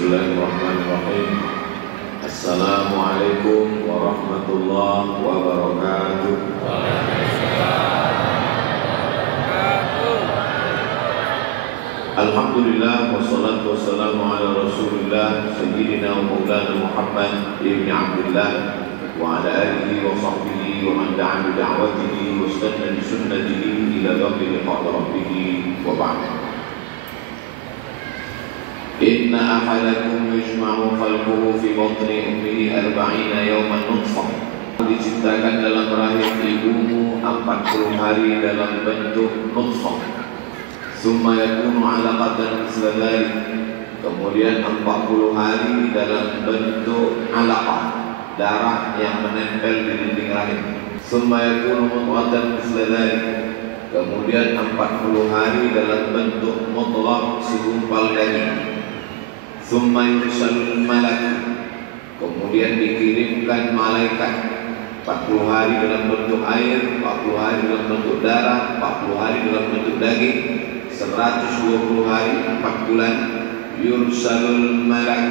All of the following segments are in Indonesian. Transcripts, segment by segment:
Bismillahirrahmanirrahim. Assalamualaikum warahmatullahi wabarakatuh. Alhamdulillah wassalatu wassalamu ala Rasulillah sayyidina wa maulana Muhammad ibn Abdullah wa ala alihi wa sahbihi wa man da'a bi da'watihi wa istanna bi sunnatihi ila yawmi liqa'i rabbih wa ba'd. Inna ahadakum yujma'u khalquhu fi batni ummihi 40 yawman nutfah. Diciptakan dalam rahim ibumu 40 hari dalam bentuk nutfah. Summa yakunu 'alaqatan misla dzalik. Kemudian 40 hari dalam bentuk 'alaqah, darah yang menempel di dinding rahim. Summa yakunu mudghatan misla dzalik. Kemudian 40 hari dalam bentuk mudghah, segumpal daging. Summa yursalul malak, kemudian dikirimkan malaikat 40 hari dalam bentuk air, 40 hari dalam bentuk darah, 40 hari dalam bentuk daging, 120 hari 4 bulan. Yursalul malak,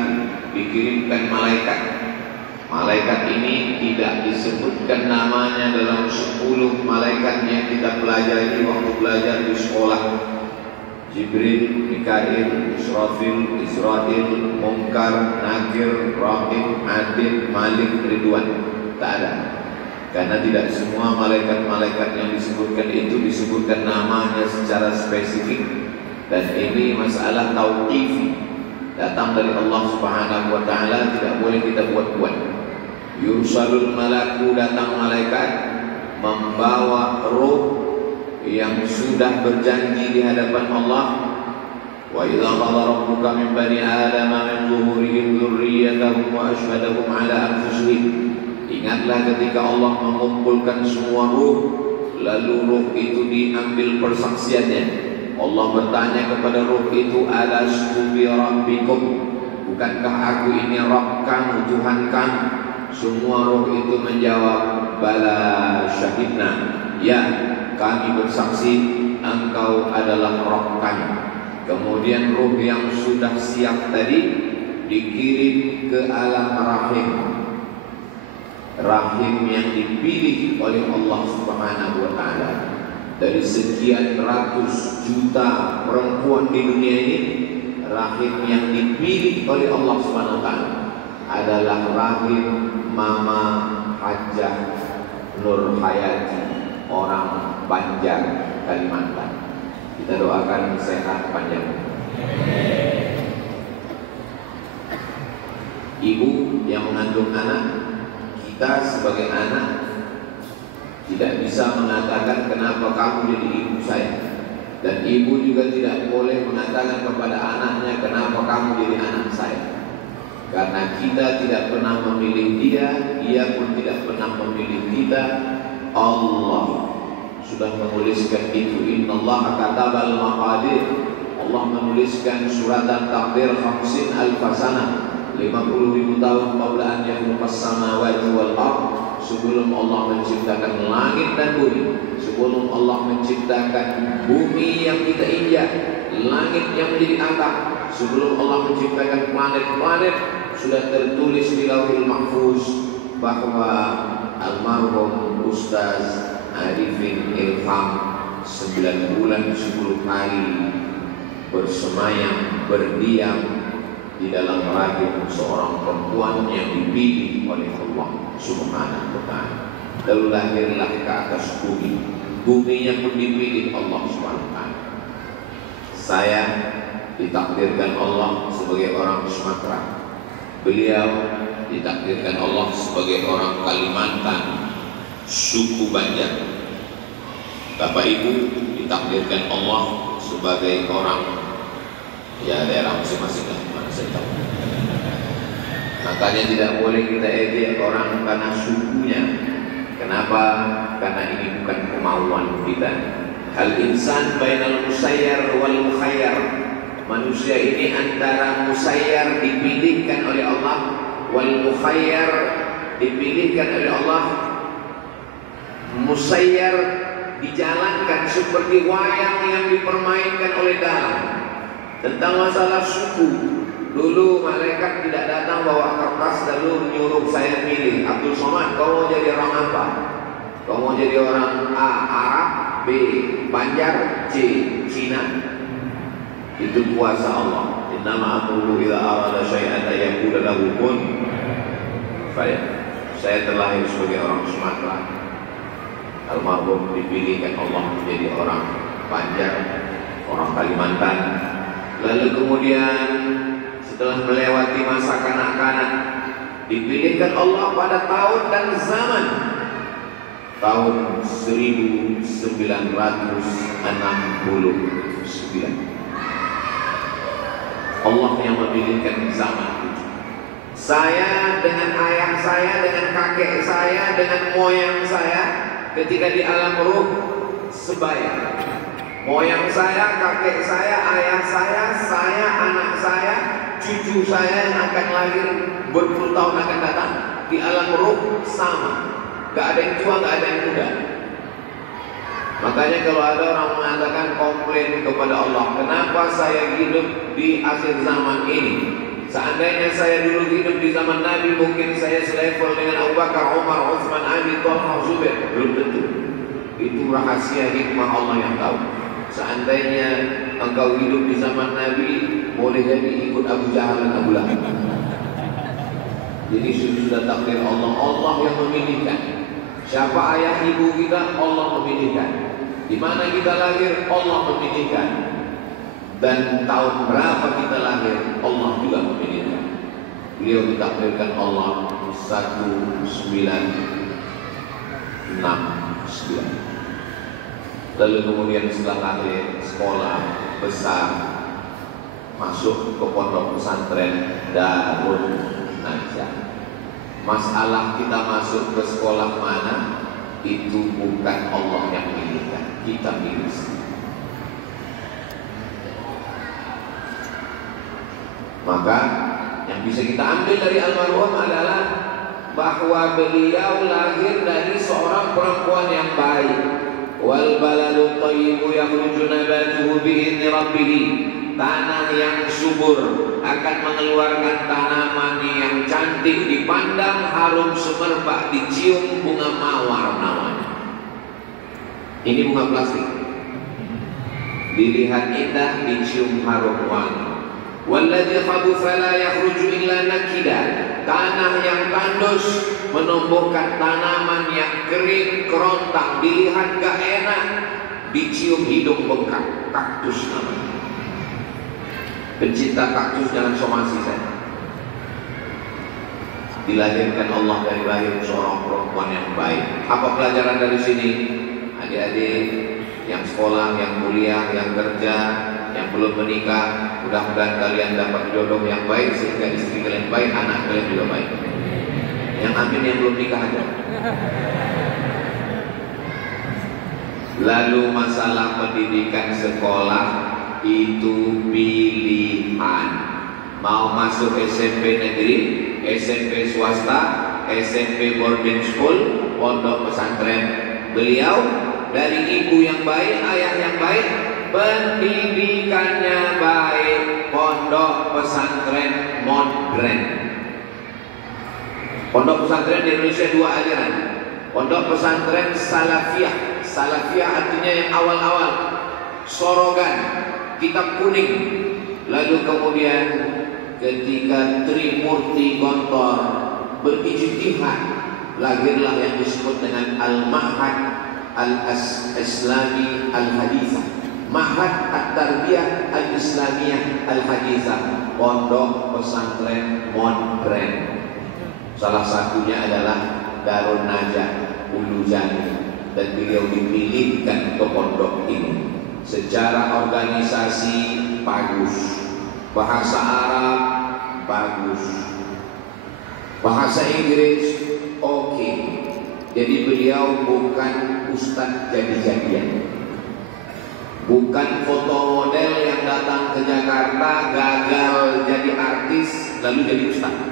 dikirimkan malaikat. Malaikat ini tidak disebutkan namanya dalam 10 malaikat yang kita pelajari waktu belajar di sekolah. Jibril, Mikail, Israfil, Israil, Munkar, Nakir, Raqib, Atid, Malik, Ridwan. Tak ada. Karena tidak semua malaikat-malaikat yang disebutkan itu disebutkan namanya secara spesifik. Dan ini masalah tauqif, datang dari Allah Subhanahu wa taala, tidak boleh kita buat-buat. Yursalul malaku, datang malaikat membawa ruh yang sudah berjanji di hadapan Allah. Wa idza qala rabbuka min bani adama min zuhurihim dzurriyyatahum wa ashhadahum ala anfusihim. Ingatlah ketika Allah mengumpulkan semua ruh, lalu ruh itu diambil persaksiannya. Allah bertanya kepada ruh itu, alastu bi rabbikum, bukankah aku ini Rabb kamu, Tuhan kamu? Semua ruh itu menjawab, bala syahidna, ya kami bersaksi engkau adalah Rabb kami. Kemudian ruh yang sudah siap tadi dikirim ke alam rahim, rahim yang dipilih oleh Allah Subhanahu wa taala. Dari sekian ratus juta perempuan di dunia ini, rahim yang dipilih oleh Allah Subhanahu wa taala adalah rahim Mama Hajah Nur Hayati, orang Banjar, Kalimantan. Kita doakan sehat panjang. Ibu yang mengandung anak, kita sebagai anak tidak bisa mengatakan kenapa kamu jadi ibu saya. Dan ibu juga tidak boleh mengatakan kepada anaknya kenapa kamu jadi anak saya. Karena kita tidak pernah memilih dia pun tidak pernah memilih kita. Allah sudah menuliskan itu. Innallaha katabal maqadir. Allah menuliskan suratan takdir 50,000 sanah, 50.000 tahun qabla an yakhluqas samawati wal ardh. Sebelum Allah menciptakan langit dan bumi, sebelum Allah menciptakan bumi yang kita injak, langit yang menjadi atap, sebelum Allah menciptakan planet-planet, sudah tertulis di Lauhul Mahfuz bahwa almarhum Ustaz Arifin Ilham 9 bulan 10 hari bersemayam, berdiam di dalam rahim seorang perempuan yang dipilih oleh Allah Subhanahu wa taala. Lalu lahirlah ke atas bumi, buminya pun dipilih Allah Subhanahu wa taala. Saya ditakdirkan Allah sebagai orang Sumatera, beliau ditakdirkan Allah sebagai orang Kalimantan, suku Banjar. Bapak Ibu ditakdirkan Allah sebagai orang daerah masing-masing lah, mana saya tahu. Makanya tidak boleh kita ejek orang karena sukunya. Kenapa? Karena ini bukan kemauan kita. Al insan bainal musayyar wal mukhayyar. Manusia ini antara musayyar dipilihkan oleh Allah, wal mukhayyar dipilihkan oleh Allah. Musayyar dijalankan seperti wayang yang dipermainkan oleh dalang. Tentang masalah suku, Dulu malaikat tidak datang bawa kertas lalu menyuruh saya pilih, Abdul Somad, kau mau jadi orang apa? Kau mau jadi orang A. Arab, B. Banjar, C. Cina. Itu kuasa Allah. Innama amruhu idza arada syai'an yaqulu lahu kun fayakun. Saya terlahir sebagai orang Sumatera. Almarhum dipilihkan Allah menjadi orang Banjar, orang Kalimantan. Lalu kemudian setelah melewati masa kanak-kanak, dipilihkan Allah pada tahun dan zaman tahun 1969. Allah yang memilihkan zaman itu. Saya dengan ayah saya, dengan kakek saya, dengan moyang saya ketika di alam ruh sebaya. Moyang saya, kakek saya, ayah saya, anak saya, cucu saya yang akan lahir berpuluh tahun akan datang di alam ruh sama. Gak ada yang tua, gak ada yang muda. Makanya kalau ada orang mengatakan komplain kepada Allah, kenapa saya hidup di akhir zaman ini? Seandainya saya dulu hidup di zaman Nabi, mungkin saya selevel dengan Abu Bakar, Umar, Utsman, Ali, Thalha, Zubair. Belum tentu. Itu rahasia hikmah Allah yang tahu. Seandainya engkau hidup di zaman Nabi, boleh jadi ikut Abu Jahal dan Abu Lahab. Jadi sudah takdir Allah. Allah yang memilihkan. Siapa ayah ibu kita, Allah memilihkan. Di mana kita lahir, Allah memilihkan. Dan tahun berapa kita lahir, Allah juga memilihkan. Beliau ditakdirkan Allah 1969. Lalu kemudian setelah lahir, sekolah besar, masuk ke pondok pesantren Darul Najah. Masalah kita masuk ke sekolah mana, itu bukan Allah yang memilihkan, kita pilih. Maka yang bisa kita ambil dari almarhum adalah bahwa beliau lahir dari seorang perempuan yang baik. Wal baladu thayyibu yakhruju nabatuhu bi'izni rabbih. Tanah yang subur akan mengeluarkan tanaman yang cantik, dipandang harum semerbak, dicium bunga mawar namanya. Ini bunga plastik. Dilihat indah, dicium harum wangi. Walladzi khabutha la yakhruju illa nakida. Tanah yang tandus menumbuhkan tanaman yang kering kerontang, dilihat gak enak, dicium hidung bengkak. Kaktus namanya. Pencinta kaktus jangan somasi saya. Dilahirkan Allah dari lahir seorang perempuan yang baik. Apa pelajaran dari sini? Adik-adik yang sekolah, yang kuliah, yang kerja, yang belum menikah, mudah-mudahan kalian dapat jodoh yang baik sehingga istri kalian baik, anak kalian juga baik. Yang amin yang belum nikah aja. Lalu masalah pendidikan sekolah itu pilihan. Mau masuk SMP negeri, SMP swasta, SMP boarding school, pondok pesantren. Beliau dari ibu yang baik, ayah yang baik, pendidikannya baik, pondok pesantren modern. Pondok pesantren di Indonesia dua aliran. Pondok pesantren salafiyah. Salafiyah artinya yang awal-awal, sorogan, kitab kuning. Lalu kemudian ketika Trimurti Gontor berijtihad, lahirlah yang disebut dengan Al-Ma'had Al-Islami Al-Hadithah, Ma'had At-Tarbiyah Al-Islamiyah Al-Hadithah, pondok pesantren modern. Salah satunya adalah Darul Najah Ulu Jami, dan beliau dipilihkan ke pondok ini. Secara organisasi bagus, bahasa Arab bagus, bahasa Inggris oke. Jadi beliau bukan ustadz jadi-jadian, bukan foto model yang datang ke Jakarta gagal jadi artis lalu jadi ustadz.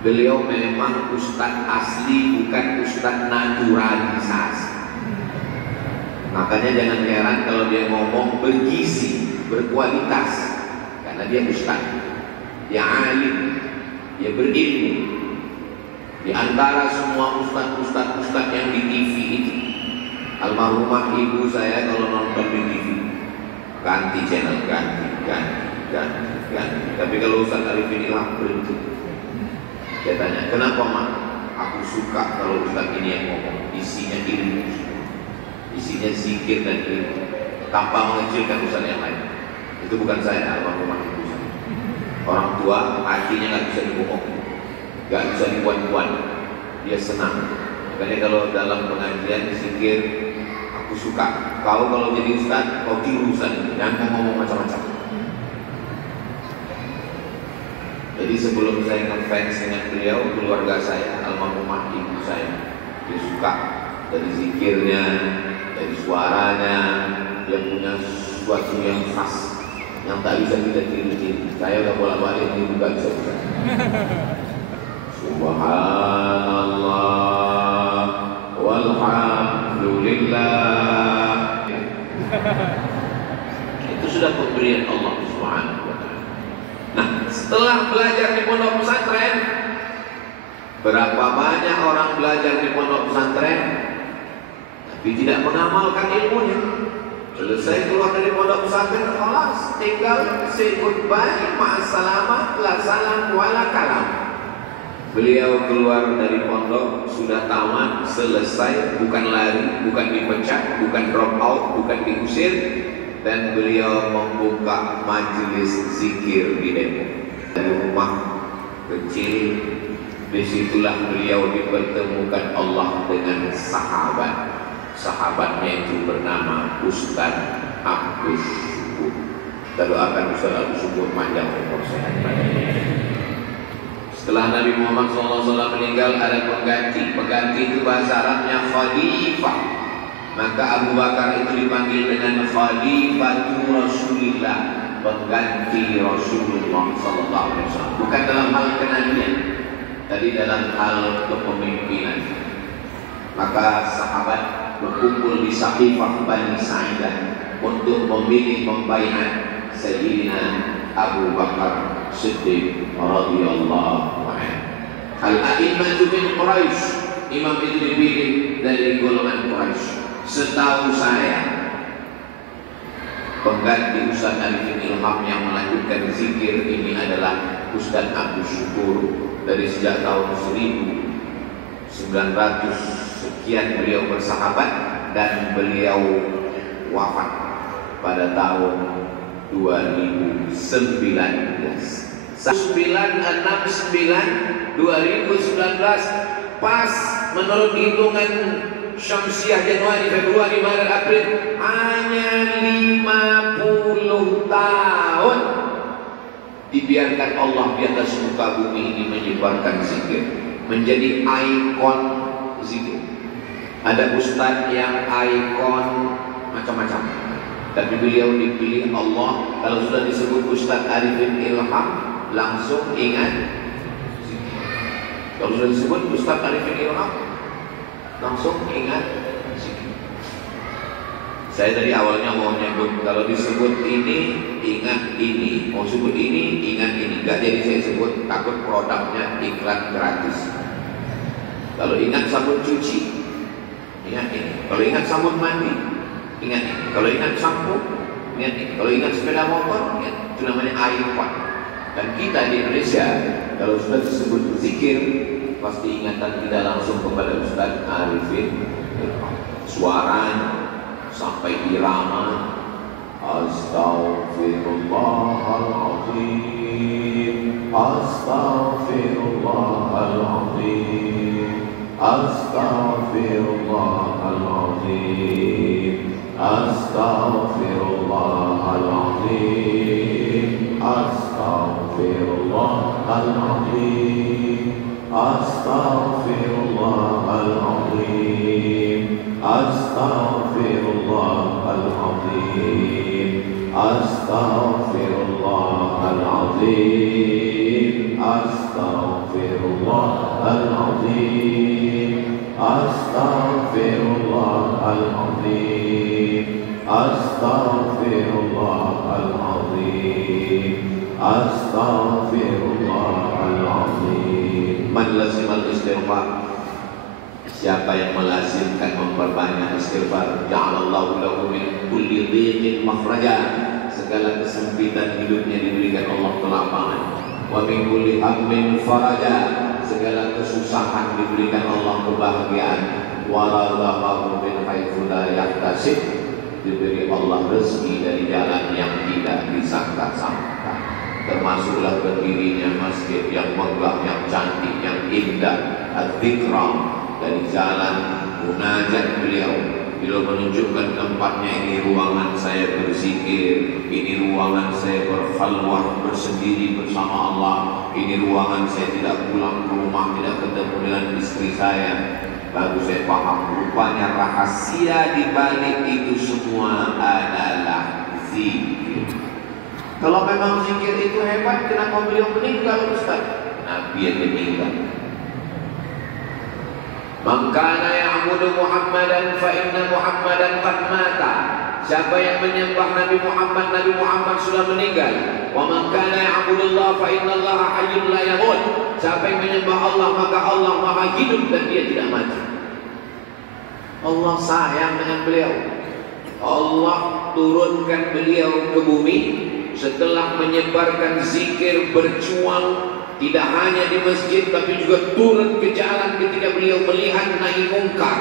Beliau memang ustadz asli, bukan ustadz naturalisasi. Makanya jangan heran kalau dia ngomong bergizi, berkualitas, karena dia ustadz. dia alim, dia berilmu. Di antara semua ustaz yang di TV itu, almarhumah ibu saya kalau nonton di TV ganti channel, ganti. Tapi kalau Ustaz Arifin Ilham berhenti. Saya tanya, kenapa mak? Aku suka kalau Ustaz ini yang ngomong, isinya ilmu, isinya zikir dan ilmu, tanpa mengecilkan Ustaz yang lain. Itu bukan saya, almarhumah ibu saya. Orang tua hatinya nggak bisa dibohong, nggak bisa dibuat-buat, dia senang. Makanya kalau dalam pengajian zikir, aku suka. Kau kalau jadi ustaz, kau tiru ustaz, jangan ngomong macam-macam. Jadi sebelum saya ngefans dengan beliau, keluarga saya, almarhumah ibu saya, dia suka dari zikirnya, dari suaranya, dia punya sesuatu yang khas, yang tak bisa kita tiru-tiru. Saya udah bolak-balik ini juga bisa. Subhanallah walhamdulillah. Itu sudah pemberian Allah Subhanahu wa ta'ala. Nah, setelah belajar di pondok pesantren, berapa banyak orang belajar di pondok pesantren tapi tidak mengamalkan ilmunya. Selesai keluar dari pondok pesantren, kelas tinggal say goodbye, ma'assalamah, la salam wala kalam. Beliau keluar dari pondok sudah tamat, selesai, bukan lari, bukan dipecat, bukan drop out, bukan diusir, dan beliau membuka majelis zikir di Depok. Dari rumah kecil, disitulah beliau dipertemukan Allah dengan sahabat. Sahabatnya itu bernama Ustaz Agus Syukur. Kita doakan Ustaz Agus Syukur panjang umur sehat. Setelah Nabi Muhammad SAW meninggal, ada pengganti. Pengganti itu bahasa Arabnya khalifah. Maka Abu Bakar itu dipanggil dengan Khalifatu Rasulillah, pengganti Rasulullah SAW. Bukan dalam hal kenabian, tadi dalam hal kepemimpinan. Maka sahabat berkumpul di Saqifah Bani Sa'idah untuk memilih membaiat Sayyidina Abu Bakar Siddiq radhiyallahu anhu. Al-a'immatu min Quraisy, imam itu dipilih dari golongan Quraisy. Setahu saya, pengganti Ustaz Arifin Ilham yang melanjutkan zikir ini adalah Ustaz Agus Syukur. Dari sejak tahun 1900 sekian beliau bersahabat, dan beliau wafat pada tahun 2019. 2019 pas menurut hitungan Syamsiah Januari, Februari, Maret, April, hanya 50 tahun dibiarkan Allah di atas muka bumi ini menyebarkan zikir, menjadi ikon zikir. Ada ustaz yang ikon macam-macam, tapi beliau dipilih Allah. Kalau sudah disebut Ustaz Arifin Ilham, langsung ingat zikir. Kalau sudah disebut Ustaz Arifin Ilham, langsung ingat zikir. Saya dari awalnya mau nyebut, kalau disebut ini ingat ini, mau sebut ini ingat ini, enggak jadi saya sebut, takut produknya iklan gratis. Kalau ingat sabun cuci, ingat ini. Kalau ingat sabun mandi, ingat ini. Kalau ingat sampo, ingat ini. Kalau ingat sepeda motor, ingat. Itu namanya ikon. Dan kita di Indonesia, kalau sudah disebut zikir, pasti ingatan kita langsung kepada Ustaz Arifin. Suaranya sampai irama, Astaghfirullahaladzim, Astaghfirullahaladzim, Astaghfirullahaladzim, Astaghfirullahaladzim, Astaghfirullahaladzim, Astaghfirullahaladzim, Astaghfirullahaladzim, Astaghfirullahaladzim, Astaghfirullahaladzim, Astaghfirullahaladzim, Astaghfirullahaladzim, Astaghfirullahaladzim, Siapa yang melazimkan memperbanyak istighfar, ja'alallahu lahu min kulli dhiqin makhraja. Segala kesempitan hidupnya diberikan Allah kelapangan. Wa min kulli hammin faraja. Segala kesusahan diberikan Allah kebahagiaan. Wa razaqahu min haitsu la yahtasib. Diberi Allah rezeki dari jalan yang tidak disangka-sangka. Termasuklah berdirinya masjid yang megah, yang cantik, yang indah, Al-Dhikra. Dari jalan munajat beliau menunjukkan tempatnya, ini ruangan saya berzikir, ini ruangan saya berkhalwah bersendiri bersama Allah, ini ruangan saya tidak pulang ke rumah, tidak ketemu dengan istri saya. Baru saya paham rupanya rahasia di balik itu semua adalah zikir. Kalau memang zikir itu hebat, kenapa beliau meninggal, Ustaz? Nabi yang meninggal. Man kana ya'budu Muhammadan fa inna Muhammadan qad mata. Siapa yang menyembah Nabi Muhammad sudah meninggal. Wa man kana ya'budu Allah fa inna Allah hayyun la yamut. Siapa yang menyembah Allah maka Allah Maha hidup dan dia tidak mati. Allah sayang dengan beliau. Allah turunkan beliau ke bumi setelah menyebarkan zikir, berjuang tidak hanya di masjid tapi juga turun ke jalan ketika beliau melihat nahi mungkar.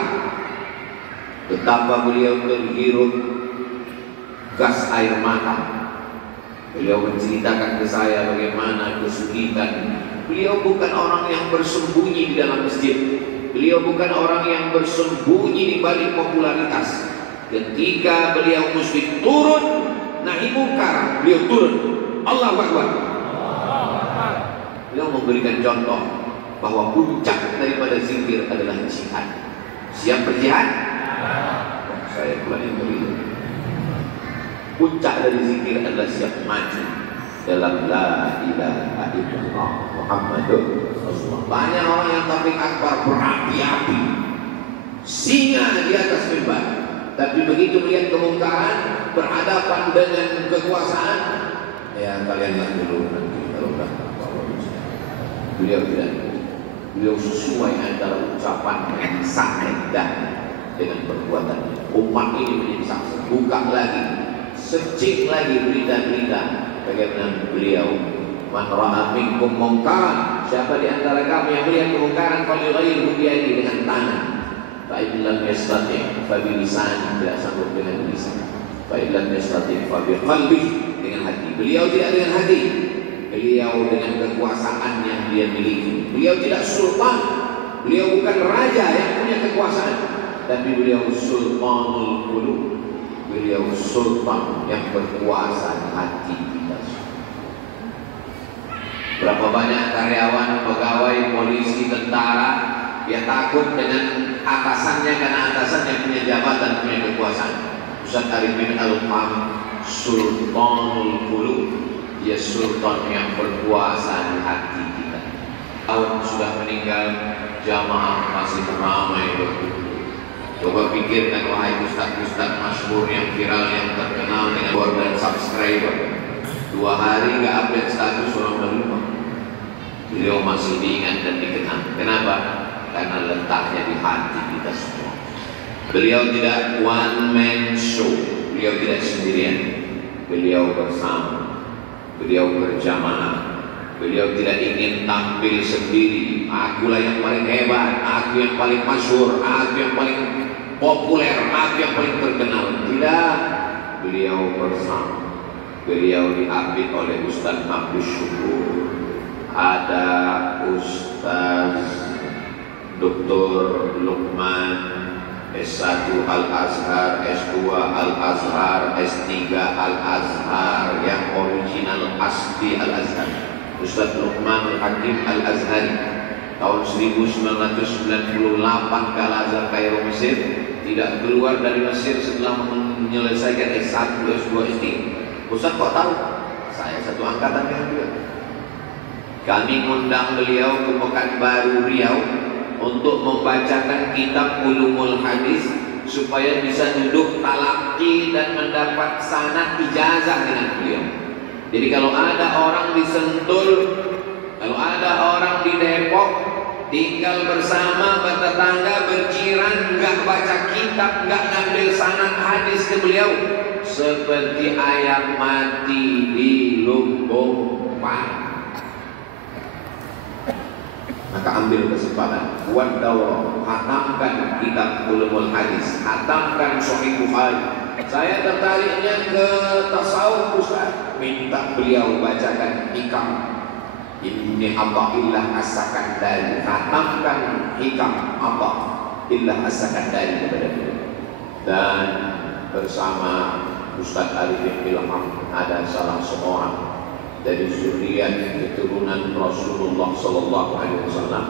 Betapa beliau terhirup gas air mata. Beliau menceritakan ke saya bagaimana kesulitan. Beliau bukan orang yang bersembunyi di dalam masjid. Beliau bukan orang yang bersembunyi di balik popularitas. Ketika beliau mesti turun nahi mungkar, beliau turun. Allahu Akbar. Beliau memberikan contoh bahwa puncak daripada zikir adalah jihad. Siap berjihad? Saya bukan yang berilu. Puncak dari zikir adalah siap mati dalam la ilaha illallah Muhammadur Rasulullah. Banyak orang yang tabligh akbar berapi-api, singa di atas mimbar, tapi begitu melihat kemungkaran, berhadapan dengan kekuasaan, ya kalianlah dulu nanti kalau dah. Beliau tidak. Beliau sesuai antara ucapan yang sangat dan dengan perbuatan. Umat ini menjadi saksi. Buka lagi, searching lagi berita-berita bagaimana beliau. Man ra'a minkum munkaran. Siapa di antara kamu yang melihat kemungkaran, falyughayyirhu biyadihi, dengan tangan. Fa in lam yastati' fa bi lisan, tidak sanggup dengan lisan. Fa in lam yastati' fa bi qalbi, dengan hati. Beliau tidak dengan hati. Beliau dengan kekuasaan yang dia miliki. Beliau tidak sultan. Beliau bukan raja yang punya kekuasaan, tapi beliau sultanul qulub. Beliau sultan yang berkuasa di hati kita. Berapa banyak karyawan, pegawai, polisi, tentara yang takut dengan atasannya karena atasannya punya jabatan, punya kekuasaan. Ustaz Arifin Al-Fam, sultanul qulub. Dia sultan yang berkuasa di hati kita. Tahun sudah meninggal, jamaah masih ramai berkumpul. Coba pikirkan wahai ustaz-ustaz masyhur yang viral, yang terkenal dengan follower dan subscriber. 2 hari nggak update status, orang udah lupa. Beliau masih diingat dan dikenal. Kenapa? Karena letaknya di hati kita semua. Beliau tidak one man show. Beliau tidak sendirian. Beliau bersama. Beliau berjamaah. Beliau tidak ingin tampil sendiri. Akulah yang paling hebat, aku yang paling masyhur, aku yang paling populer, aku yang paling terkenal. Tidak. Beliau bersama. Beliau diambil oleh Ustaz Abdus Syukur. Ada Ustaz Dr. Luqman, S1 Al-Azhar, S2 Al-Azhar, S3 Al-Azhar, yang original asli Al-Azhar. Ustaz Luqman Hakim Al-Azhari tahun 1998 ke Al-Azhar Kairo Mesir, tidak keluar dari Mesir setelah menyelesaikan S1, S2, S3. Ustaz kok tahu? Saya satu angkatan dengan beliau. Kami mengundang beliau ke Pekanbaru Riau untuk membacakan kitab Ulumul Hadis supaya bisa duduk talaqi dan mendapat sanad ijazah dengan beliau. Jadi kalau ada orang di Sentul, kalau ada orang di Depok tinggal bersama, bertetangga, berjiran, nggak baca kitab, nggak ngambil sanad hadis ke beliau, seperti ayam mati di lumbung padi. Maka ambil kesempatan, buat daurah, hatamkan kitab ulumul hadis, hatamkan Sahih Bukhari. Saya tertariknya ke tasawuf Ustaz, minta beliau bacakan hikam Ibni Athaillah As-Sakandari, hatamkan hikam Athaillah As-Sakandari kepada beliau. Dan bersama Ustaz Arifin Ilham ada salah seorang dari zuriat keturunan Rasulullah Sallallahu Alaihi Wasallam,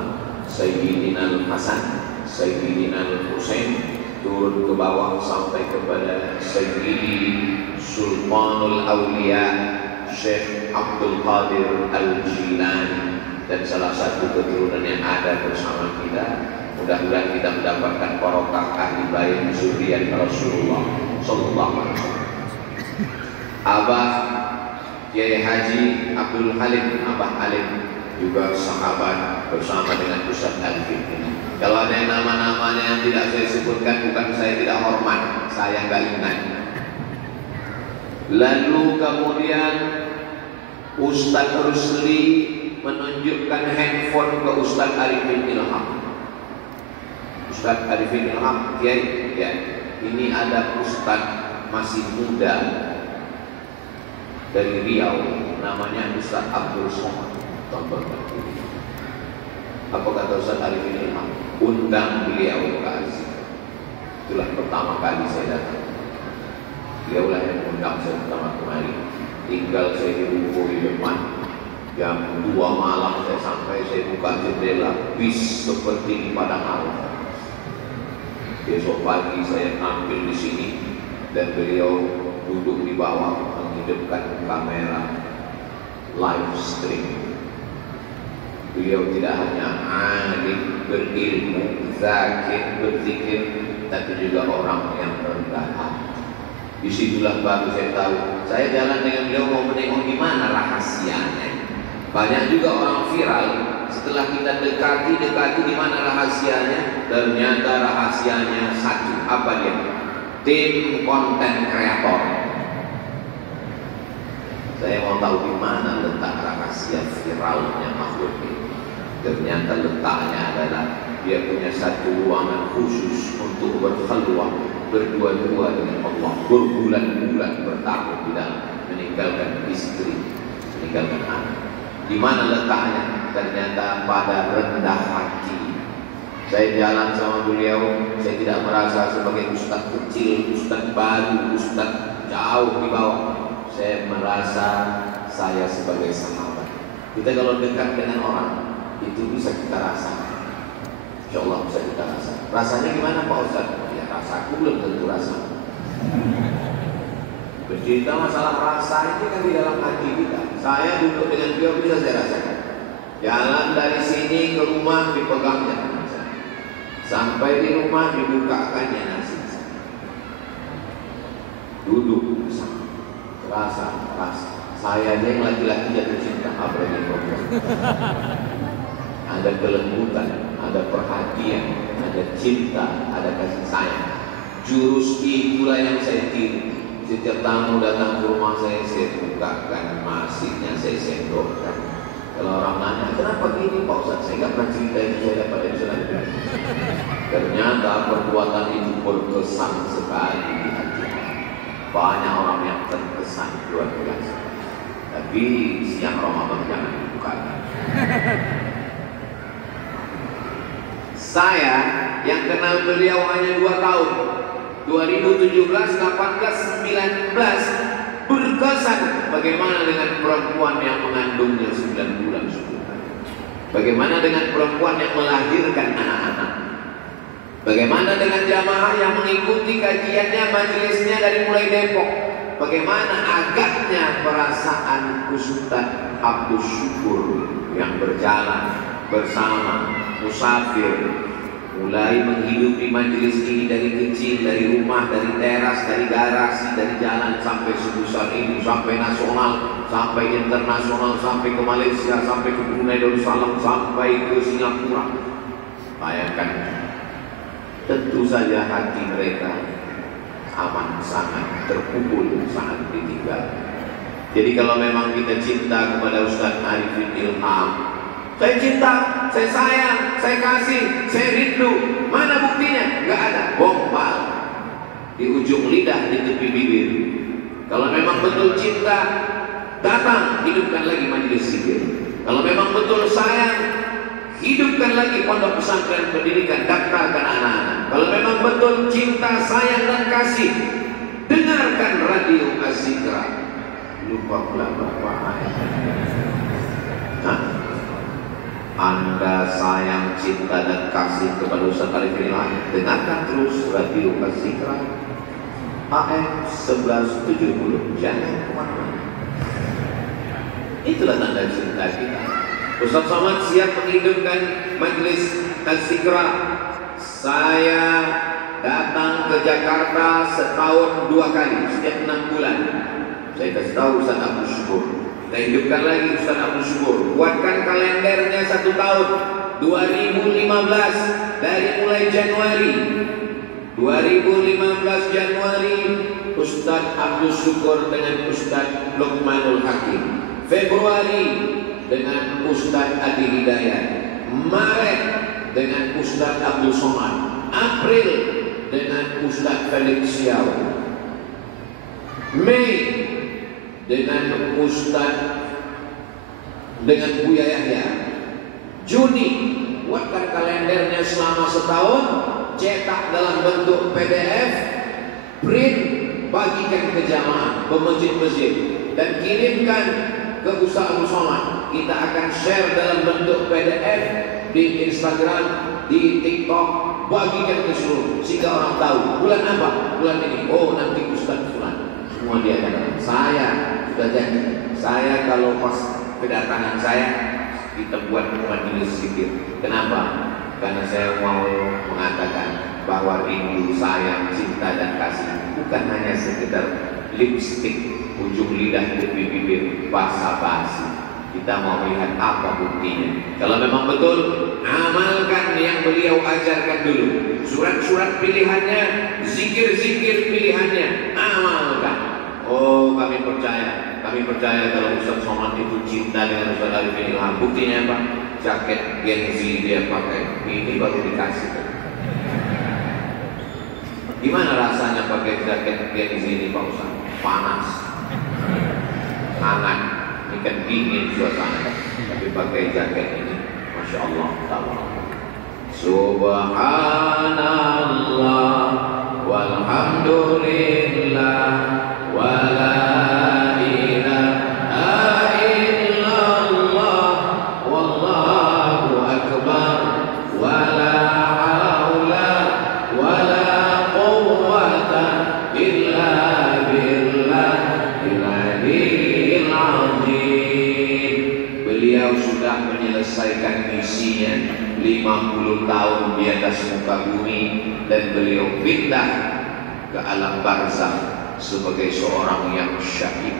Sayyidina Al-Hasan, Sayyidina Al-Husain, turun ke bawah sampai kepada Sayyidi Sultanul Awliya Syekh Abdul Qadir Al-Jilani, dan salah satu keturunan yang ada bersama kita. Mudah-mudahan kita mendapatkan barokah ahli bait zuriat Rasulullah Sallallahu Alaihi Wasallam. Abah Kiai Haji Abdul Halim, Abah Halim juga sahabat bersama dengan Ustaz Arifin. Kalau ada yang nama-namanya yang tidak saya sebutkan, bukan saya tidak hormat, saya nggak ingat. Lalu kemudian Ustaz Rusli menunjukkan handphone ke Ustaz Arifin Ilham. Ustaz Arifin Ilham, Kiai, ya, ini ada Ustaz masih muda dari Riau, namanya Ustaz Abdul Somad. Apa kata Ustaz Arifin Ilham? Undang beliau ke Aziz. Itulah pertama kali saya datang. Beliau lah yang undang saya pertama kemarin. Tinggal saya di ruko di depan. Jam 2 malam saya sampai, saya buka jendela, bis seperti di padang araf. Besok pagi saya tampil di sini dan beliau duduk di bawah menghidupkan kamera live stream. Beliau tidak hanya alim, berilmu, zakir, berzikir, tapi juga orang yang rendah hati. Disitulah baru saya tahu. Saya jalan dengan beliau mau menengok di mana rahasianya. Banyak juga orang viral. Setelah kita dekati di mana rahasianya. Ternyata rahasianya satu. Apa dia? Tim konten kreator. Saya mau tahu di mana letak rahasia viralnya makhluk ini. Ternyata letaknya adalah dia punya satu ruangan khusus untuk berkhalwah, berdua-dua dengan Allah, berbulan-bulan bertahun di dalam, meninggalkan istri, meninggalkan anak. Di mana letaknya? Ternyata pada rendah hati. Saya jalan sama beliau, saya tidak merasa sebagai ustaz kecil, ustaz baru, ustaz jauh di bawah. Saya merasa saya sebagai sahabat. Kita kalau dekat dengan orang, itu bisa kita rasakan. Insya Allah bisa kita rasakan. Rasanya gimana Pak Ustaz? Ya rasaku belum tentu rasa. Bercerita masalah rasa itu kan di dalam hati kita. Saya duduk dengan beliau bisa saya rasakan. Jalan dari sini ke rumah dipegangnya tangan saya. Sampai di rumah dibukakannya nasi. Duduk bersama. Rasa. Saya aja yang laki-laki jatuh cinta, apalagi perempuan. Ada kelembutan, ada perhatian, ada cinta, ada kasih sayang. Jurus itulah yang saya tiru. Setiap tamu datang ke rumah saya bukakan masjidnya, saya sendokkan. Kalau orang nanya, kenapa gini Pak Ustaz? Saya nggak pernah cerita itu, saya dapat dari Ustaz. Ternyata perbuatan itu berkesan sekali di hati. Banyak orang yang terkesan luar biasa. Tapi siang Ramadan jangan dibukakan. Saya yang kenal beliau hanya 2 tahun, 2017, 18, 19, berkesan bagaimana dengan perempuan yang mengandungnya 9 bulan 10 hari. Bagaimana dengan perempuan yang melahirkan anak-anak. Bagaimana dengan jamaah yang mengikuti kajiannya, majelisnya dari mulai Depok. Bagaimana agaknya perasaan Ustaz Abdul Syukur yang berjalan bersama musafir, mulai menghidupi majelis ini dari kecil, dari rumah, dari teras, dari garasi, dari jalan sampai sebesar ini, sampai nasional, sampai internasional, sampai ke Malaysia, sampai ke Brunei Darussalam, sampai ke Singapura. Bayangkan, tentu saja hati mereka aman, sangat terpukul saat ditinggal. Jadi kalau memang kita cinta kepada Ustaz Arifin Ilham, saya cinta, saya sayang, saya kasih, saya rindu, mana buktinya? Nggak ada, bombal di ujung lidah, di tepi bibir. Kalau memang betul cinta, datang, hidupkan lagi majelis zikir. Kalau memang betul sayang, hidupkan lagi pondok pesantren pendidikan, daftarkan anak-anak. Kalau memang betul cinta, sayang dan kasih, dengarkan radio Az-Zikra. Lupa pula berapa ayat. Nah, Anda sayang, cinta dan kasih kepada Ustaz Arifin Ilham, dengarkan terus radio Az-Zikra AM 1170. Jangan kemana-mana. Itulah tanda cinta kita. Ustaz Somad siap menghidupkan majelis Az-Zikra. Saya datang ke Jakarta setahun 2 kali, setiap 6 bulan. Saya kasih tahu Ustaz Abdul Syukur, kita hidupkan lagi Ustaz Abdul Syukur. Buatkan kalendernya 1 tahun 2015, dari mulai Januari 2015 Januari Ustaz Abdul Syukur dengan Ustaz Luqmanul Hakim. Februari dengan Ustaz Adi Hidayat. Maret dengan Ustaz Abdul Somad. April dengan Ustaz Felix Siau. Mei dengan Ustaz dengan Buya Yahya. Juni buatkan kalendernya selama setahun, cetak dalam bentuk PDF, print, bagikan ke jamaah, ke masjid-masjid, dan kirimkan ke Ustaz Abdul Somad. Kita akan share dalam bentuk PDF di Instagram, di TikTok, bagikan ke seluruh, sehingga orang tahu bulan apa, bulan ini. Oh, nanti Ustaz Fulan. Semua dia katakan, saya sudah janji, saya kalau pas kedatangan saya kita buat majelis zikir. Kenapa? Karena saya mau mengatakan bahwa rindu, sayang, cinta dan kasih bukan hanya sekedar lipstick, ujung lidah, tepi bibir, basa-basi. Kita mau melihat apa buktinya. Kalau memang betul, amalkan yang beliau ajarkan dulu. Surat-surat pilihannya, zikir-zikir pilihannya, amalkan. Oh, kami percaya kalau Ustaz Somad itu cinta dengan Ustaz Arifin Ilham. Buktinya apa? Jaket gengsi dia pakai, ini baru dikasih. Gimana rasanya pakai jaket gengsi ini Pak Ustaz? Panas, hangat, ini kan dingin suasana. Tapi pakai jaket ini, Masya Allah, Subhanallah walhamdulillah wala menyelesaikan misinya 50 tahun di atas muka bumi, dan beliau pindah ke alam barzakh sebagai seorang yang syahid.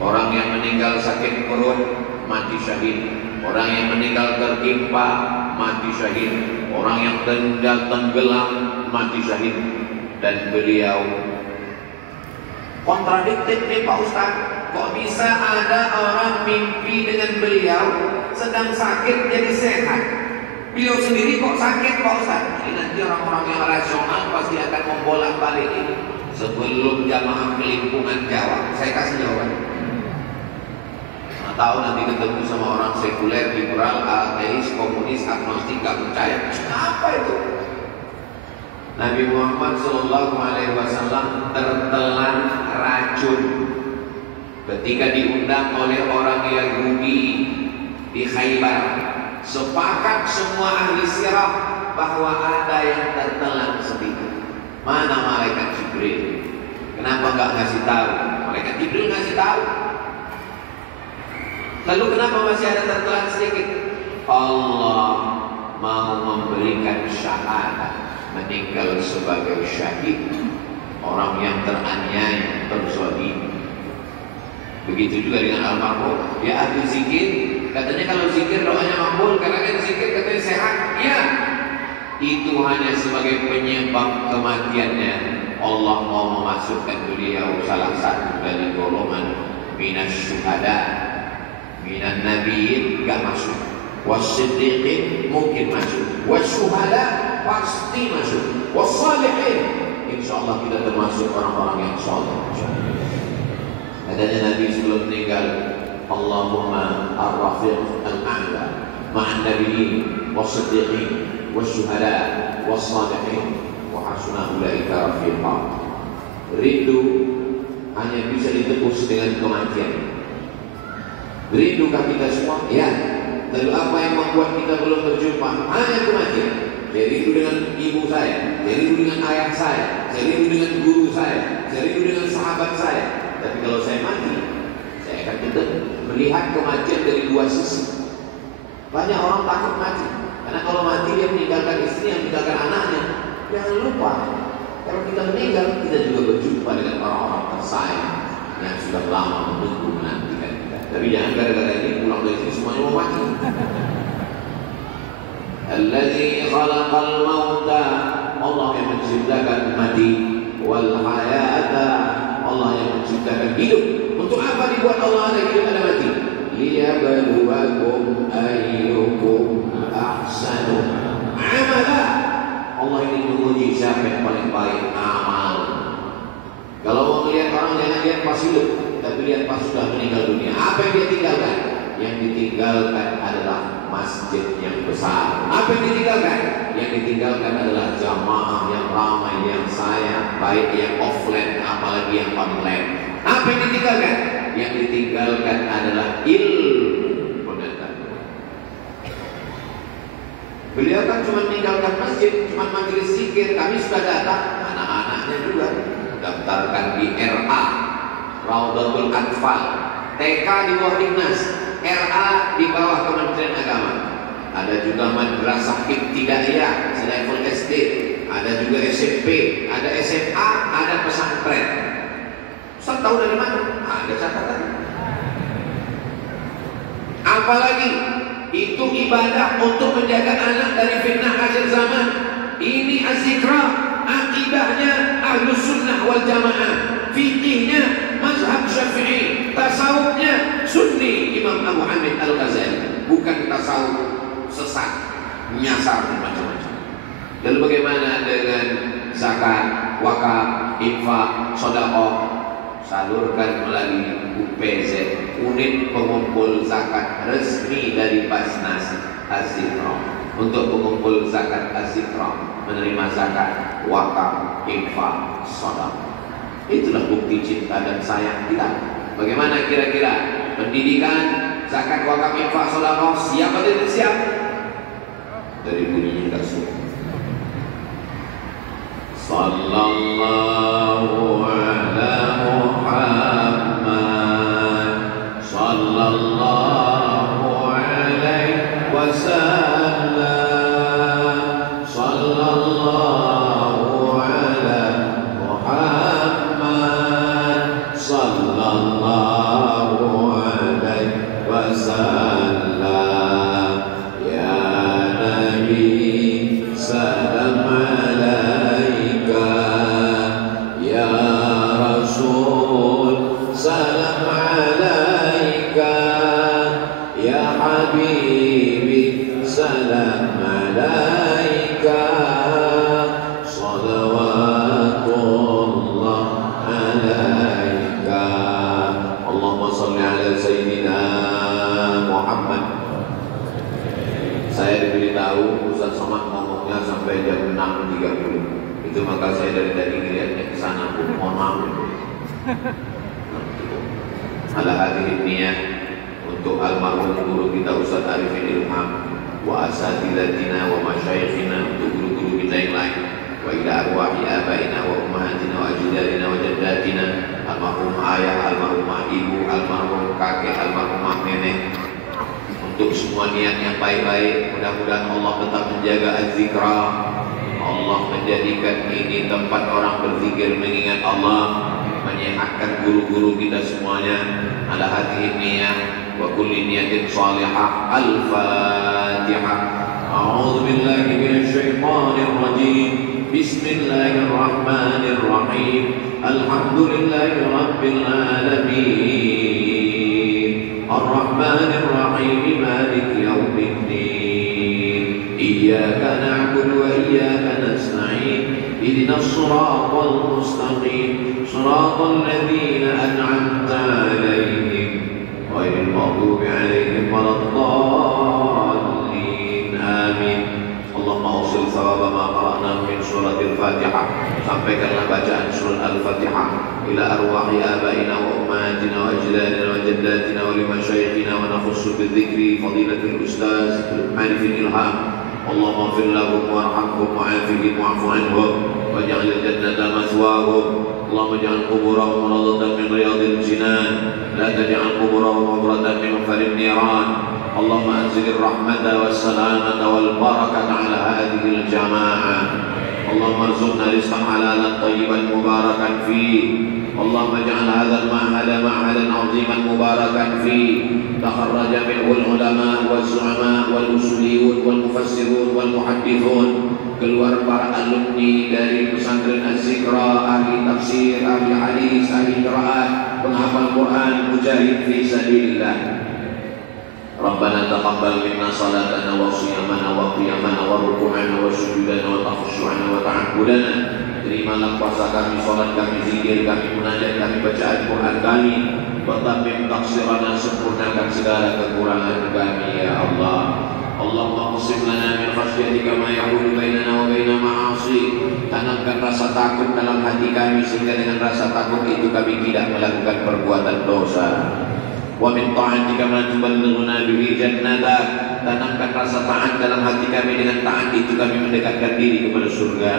Orang yang meninggal sakit perut mati syahid, orang yang meninggal tertimpa mati syahid, orang yang tenggelam mati syahid. Dan beliau kontradiktif nih Pak Ustaz, kok bisa ada orang mimpi dengan beliau sedang sakit jadi sehat, beliau sendiri kok sakit Pak Ustaz? Ini nanti orang-orang yang rasional pasti akan membolak-balik ini. Sebelum jamaah kelimpungan jawab, saya kasih jawaban. Nah, tahu nanti ketemu sama orang sekuler, liberal, ateis, komunis, agnostik, gak percaya. Apa itu? Nabi Muhammad SAW tertelan racun ketika diundang oleh orang Yahudi di Khaybar. Sepakat semua ahli sirah bahwa ada yang tertelan sedikit. Mana malaikat Jibril? Kenapa nggak ngasih tahu? Malaikat Jibril ngasih tahu. Lalu kenapa masih ada tertelan sedikit? Allah mau memberikan syahadat, meninggal sebagai syahid, orang yang teraniaya, terzalimi. Begitu juga dengan almarhum, ya ahli zikir. Katanya kalau zikir doanya makbul, karena kan zikir katanya sehat. Iya, itu hanya sebagai penyebab kematiannya, Allah mau memasukkan beliau salah satu dari golongan minas syuhada. Minan nabiin gak masuk, wasiddiqin mungkin masuk, wasyuhada pasti masuk, wassalihin insyaallah kita termasuk orang-orang yang saleh. Adanya Nabi sebelum meninggal, Allahumma ar-rafiq al-a'la ma'an nabiyyin wasiddiqin wasyuhada wassalihin wa hasuna ulaika rafiqa. Rindu hanya bisa ditebus dengan kematian. Rindukah kita semua? Ya. Lalu apa yang membuat kita belum berjumpa? Hanya kematian. Saya rindu dengan ibu saya, saya rindu dengan ayah saya rindu dengan guru saya rindu dengan sahabat saya. Tapi kalau saya mati, saya akan tetap melihat kematian dari dua sisi. Banyak orang takut mati, karena kalau mati dia meninggalkan istrinya, meninggalkan anaknya. Jangan lupa, kalau kita meninggal, kita juga berjumpa dengan orang-orang tersayang yang sudah lama menunggu menantikan kita. Tapi jangan gara-gara ini pulang dari sini semuanya mau mati. Alladzi khalaqal mauta, Allah yang menciptakan mati, wal hayata, Allah yang menciptakan hidup. Untuk apa dibuat Allah ada hidup ada mati? Liyabluwakum ayyukum ahsanu amala. Allah ini menguji siapa yang paling baik amal. Kalau mau melihat orang jangan lihat pas hidup, tapi lihat pas sudah meninggal dunia. Apa yang dia tinggalkan? Yang ditinggalkan adalah masjid yang besar. Apa yang ditinggalkan? Yang ditinggalkan adalah jamaah yang ramai, yang sayang, baik yang offline apalagi yang online. Apa yang ditinggalkan? Yang ditinggalkan adalah ilmu pengetahuan. Beliau kan cuma meninggalkan masjid, cuma majelis zikir. Kami sudah datang, anak-anaknya juga daftarkan di RA, Raudatul Atfal, TK di bawah Dinas, RA di bawah Kementerian Agama. Ada juga madrasah ibtidaiyah selevel SD, ada juga SMP, ada SMA, ada pesantren. Ustaz tahu dari mana? Ada catatan. Apalagi itu ibadah untuk menjaga anak dari fitnah akhir zaman. Ini az-zikra, akidahnya Ahlus Sunnah wal Jamaah, fikihnya mazhab Syafi'i, tasawufnya Sunni Imam Abu Hamid Al-Ghazali, bukan tasawuf sesat, menyasar macam-macam. Lalu bagaimana dengan zakat, wakaf, infak, sedekah? Salurkan melalui UPZ, unit pengumpul zakat resmi dari Basnas Az-Zikra. Untuk pengumpul zakat Az-Zikra, menerima zakat, wakaf, infak, sedekah. Itulah bukti cinta dan sayang kita. Bagaimana kira-kira pendidikan, zakat, wakaf, infak, sedekah siap atau tidak siap? Dari bunyinya tak suka. Sallallahu ala Muhammad, sallallahu alaihi wasallam, sallallahu ala Muhammad, sallallahu alaihi wasallam. Ya Nabi salam alaika, ya Rasul salam alaika, ya Habibi salam alaika, salawatullah alaika. Allahumma salli ala Sayyidina Muhammad. Saya diberitahu Ustaz Somad ngomongnya sampai jam 6.30. Itu maka saya dari tadi ngeliatnya ke sana, mohon maaf. Ala hadhihi niyah untuk almarhum guru kita Ustaz Arifin Ilham, wa asatidatina wa masyayikhina, untuk guru-guru kita yang lain, wa ila arwahi abaina wa ummahatina wa ajdadina wa jaddatina, almarhum ayah, almarhumah ibu, almarhum kakek, almarhumah nenek. Untuk semua niat yang baik-baik, mudah-mudahan Allah tetap menjaga az-zikra. Allah menjadikan ini tempat orang berzikir mengingat Allah, menyehatkan guru-guru kita semuanya. Ala hadhihi niyah wa kulli niyatin salihah. Al-Fatihah. A'udzu billahi minasy syaithanir rajim. Bismillahirrahmanirrahim. Alhamdulillahi rabbil alamin. Ar-Rahmanir Rahim. Maliki yaumiddin. Iyyaka na'budu wa iyyaka nasta'in. Ihdinas siratal mustaqim. Siratal ladzina an'amta 'alaihim ghairil maghdubi 'alaihim waladdallin. Amin. Allahumma awsil thawaba ma qara'na min suratil Fatihah. Sampaikanlah bacaan surat Al-Fatihah ila arwahi abaina wa ummatina wa ajdadina wa jaddatina wa limasyayikhina wa nakhussu bidzikri fadilatul ustaz Arifin Ilham. Allahumma ighfir lahum warhamhum wa'afihim wa'fu anhum waj'al jannata mathwahum. Allahumma ij'al quburahum rawdatan min riyadil jinan la taj'al quburahum hubratan min farin niran. Allahumma anzil rahmata wassalamata wal barakata ala hadhihi al-jama'ah. Allahumma arzuqna rizqan halalan tayyiban mubarakan fihi. Allahumma ij'al hadzal ma'hada ma'hadan 'aziman mubarakan fihi. Takharraja minhu al-ulama waz-zu'ama wal usuliyun wal mufassirun wal muhaddithun. Keluar para alumni dari pesantren Az-Zikra, ahli tafsir, ahli hadis, ahli qiraat, penghafal Quran, mujahid fi sabilillah. Rabbana taqabbal minna salatana wa siyamana wa qiyamana wa ruku'ana wa sujudana wa takhushu'ana wa ta'abbudana. Terimalah puasa kami, salat kami, zikir kami, munajat kami, bacaan Quran kami. Wa tammim taqsirana, sempurnakan segala kekurangan kami ya Allah. Allahumma qsim lana min khashyatika ma yahulu bainana wa baina ma'asi. Tanamkan rasa takut dalam hati kami sehingga dengan rasa takut itu kami tidak melakukan perbuatan dosa. Wa min ta'atika ma tuballighuna bihi jannatak. Tanamkan rasa taat dalam hati kami, dengan taat itu kami mendekatkan diri kepada surga.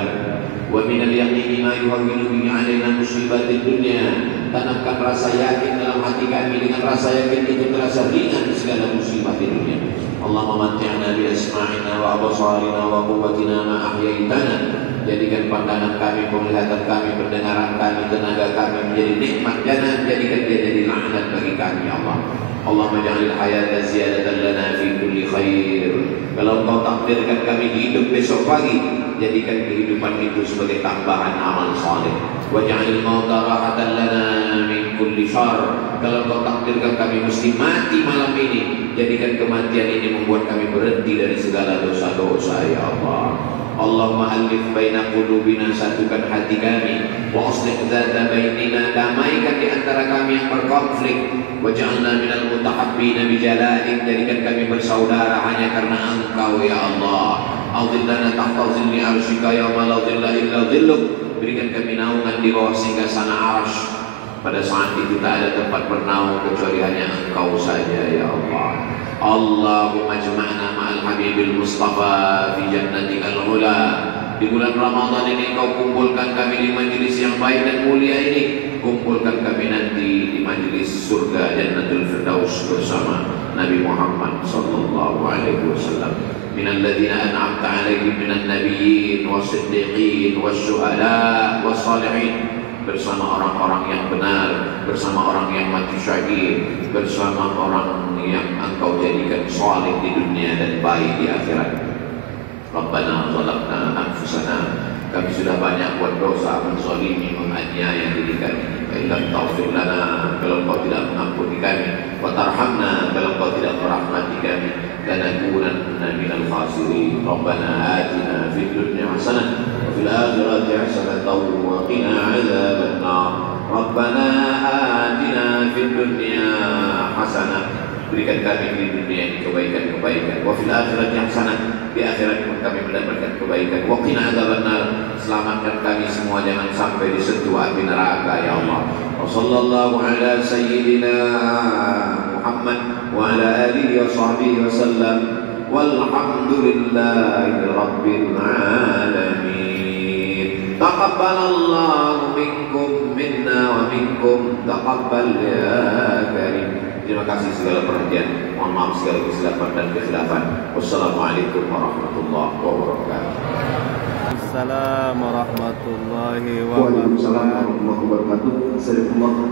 Wa min al-yaqini ma yuhawwilu bihi 'alaina musibatid dunya. Tanamkan rasa yakin dalam hati kami, dengan rasa yakin itu terasa ringan segala musibah di dunia. Allahumma matti'na bi asma'ina wa absarina wa quwwatina ma ahyaitana. Jadikan pandangan kami, penglihatan kami, pendengaran kami, tenaga kami menjadi nikmat, jangan jadikan dia jadi laknat bagi kami ya Allah. Allahumma ja'alil hayata ziyadatan lana fi kulli khair. Kalau Engkau takdirkan kami hidup besok pagi, jadikan kehidupan itu sebagai tambahan amal saleh. Waj'alil mauta rahatan lana min kulli syarr. Kalau Engkau takdirkan kami mesti mati malam ini, jadikan kematian ini membuat kami berhenti dari segala dosa-dosa ya Allah. Allahumma alif baina qulubina, satukan hati kami, wa aslih dzata bainina, damaikan di antara kami yang berkonflik. Waj'alna minal mutahabbina bi jalalik, jadikan kami bersaudara hanya karena Engkau ya Allah. A'udhillana tahta zilli arsyika yauma la dhilla illa dhilluk. Berikan kami naungan di bawah singgasana arsy. Pada saat itu tak ada tempat bernaung kecuali hanya Engkau saja ya Allah. Allahumma jama'na ma'al habibil mustafa fi jannatikal ula. Di bulan Ramadan ini Kau kumpulkan kami di majelis yang baik dan mulia ini. Kumpulkan kami nanti di majelis surga Jannatul Firdaus bersama Nabi Muhammad sallallahu alaihi wasallam. Minal ladzina an'amta 'alaihim minan nabiyyin was-siddiqin wasyuhada was-shalihin. Bersama orang-orang yang benar, bersama orang yang mati syahid, bersama orang yang Engkau jadikan saleh di dunia dan baik di akhirat. Rabbana zalamna anfusana. Kami sudah banyak buat dosa, menzalimi, menganiaya diri kami. Illam taufir lana, kalau Engkau tidak mengampuni kami. Wa tarhamna, kalau Engkau tidak merahmati kami. Lanakunanna minal khasirin. Rabbana atina fid dunya hasanah wa fil akhirati hasanatan wa qina adzaban nar. Rabbana atina fid dunya hasanah. Berikan kami di dunia ini kebaikan-kebaikan. Wa fil akhirati hasanah, di akhirat pun kami mendapatkan kebaikan. Wa qina adzabannar, selamatkan kami semua jangan sampai disentuh api neraka ya Allah. Wa sallallahu ala sayyidina Muhammad wa ala alihi wa sahbihi wa sallam. Walhamdulillahi rabbil alamin. Taqabbalallahu minkum minna wa minkum taqabbal ya karim. Terima kasih segala perhatian. Mohon maaf segala kesilapan dan kekhilafan. Wassalamualaikum warahmatullahi wabarakatuh. Assalamualaikum warahmatullahi Waalaikumsalam warahmatullahi wabarakatuh.